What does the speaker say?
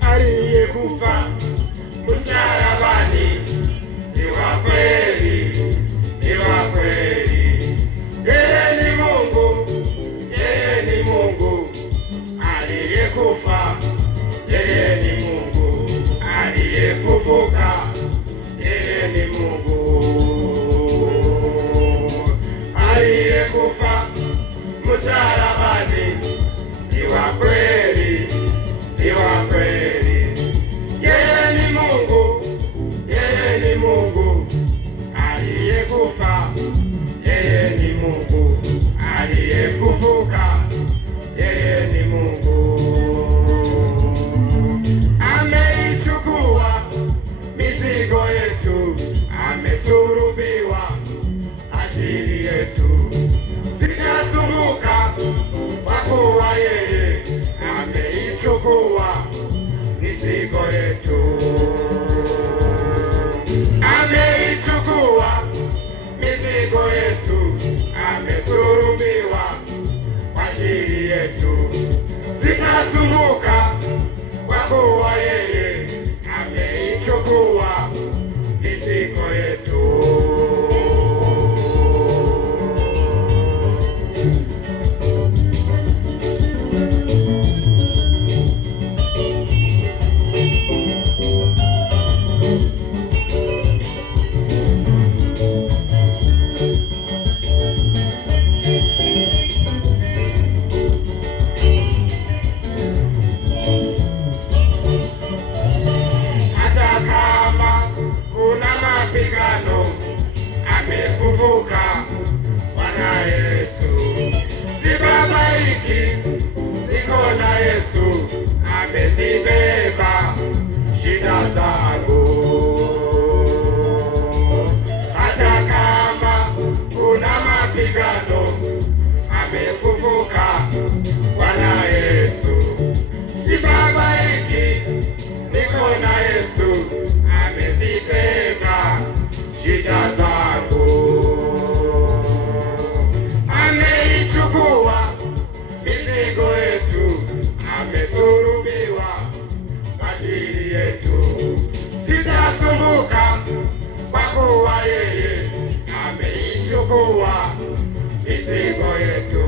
Aliyekufa msalabani ni wa kweli, ni wa kweli. Yeye ni Mungu, yeye ni Mungu aliyekufa, yeye ni Mungu aliyefufuka, yeye ni Mungu aliyekufa msalabani ni wa kweli, ni wa kweli. Yeye ni Mungu, yeye ni Mungu aliyekufa, yeye ni Mungu aliyefufuka, yeye ni Mungu. Ameichukua mizigo yetu, amesulubiwa ajili yetu. Sitasumbuka kwa kuwa yeye ameichukua mizigo yetu. Ameichukua mizigo yetu, amesulubiwa kwa ajili yetu. Sitasumbuka kwa kuwa yeye ameichukua mizigo yetu. Amefufuka Bwana Yesu, sibabaiki, niko na Yesu, amezibeba shida zangu. Hata kama kuna mapigano, amefufuka Bwana Yesu, sibabaiki, niko na Yesu, amezibeba shida zangu. Ameichukua mizigo yetu, amesulubiwa kwa ajili yetu. Sitasumbuka kwa kuwa yeye ameichukua mizigo yetu.